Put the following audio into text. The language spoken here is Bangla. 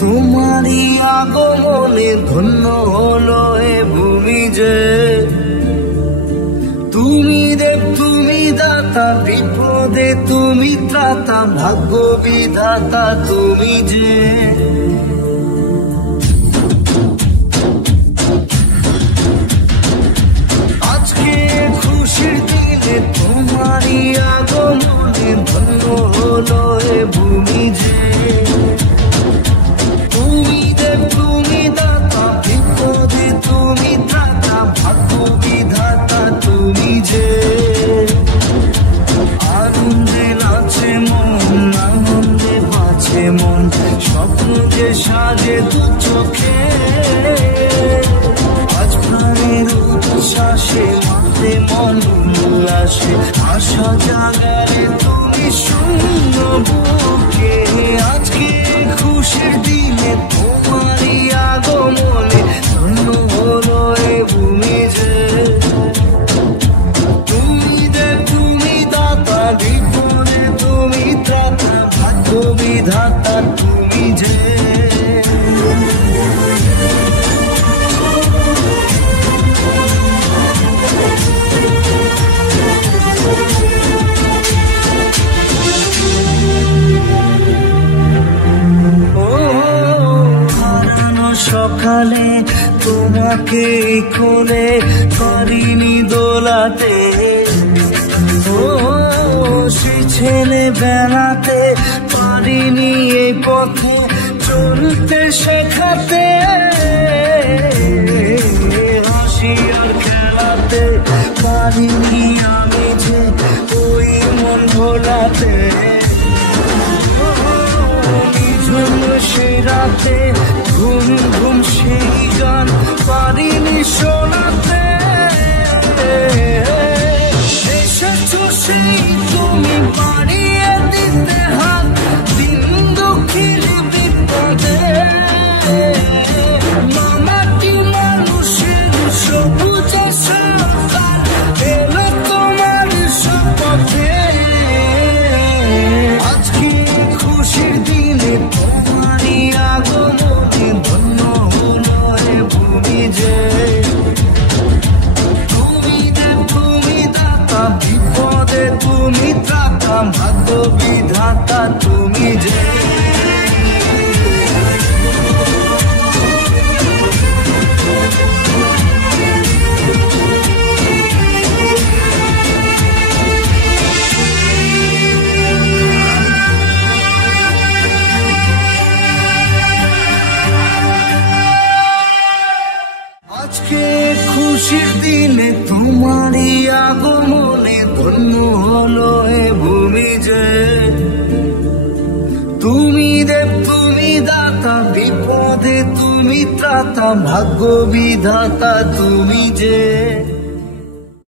তোমারই আগমনে ধন্য হলো এ ভূমি যে। তুমি দেব তুমি দাতা, বিপদে তুমি ত্রাতা, ভাগ্য বিধাতা তুমি যে। আজকে খুশির দিনে তোমারই আগমনে ধন্য হলো এ ভূমি যে। তুমি দেব তুমি দাতা, বিপদে তুমি ত্রাতা, ভাগ্য বিধাতা তুমি যে। আনন্দে নাচে মন, আনন্দে বাঁচে মন, স্বপ্ন যে সাজে দু চোখে। আজ প্রাণের উচ্ছ্বাসে মাতে মন উল্লাসে, আশা জাগালে তুমি শূন্য বুকে। আজকে খুশির দিনে তোমারই আগমনে ধন্য হলো এ ভূমি যে। তুমি দেব তুমি দাতা, বিপদে তুমি ত্রাতা, ভাগ্য বিধাতা তুমি যে। সকালে তোমাকে কোলে করিনি দোলাতে, ও সেই ছেলে বেড়াতে পারিনি এই পথে চলতে শেখাতে। হাসি আর খেলাতে পারিনি আমি যে ওই মন ভোলাতে। সে রাতে ঘুম ঘুম সেই গান পারিনি শোনাতে। এসেছো সেই তুমি বাড়িয়ে দিতে হাত, দিন দুঃখীর বিপদে। মামাটি মানুষের সবুজ সরকার এলো তোমার শপথে। আজকে খুশির দিনে তোমারই আগমনে ধন্য হলো এ ভূমি যে। তুমি দেব তুমি দাতা, বিপদে তুমি ত্রাতা, ভাগ্য বিধাতা তুমি যে। আজকে খুশির দিনে তোমারই আগমনে ধন্য হলো এ ভূমি যে। তুমি দেব তুমি দাতা, বিপদে তুমি ত্রাতা, ভাগ্য বিধাতা তুমি যে।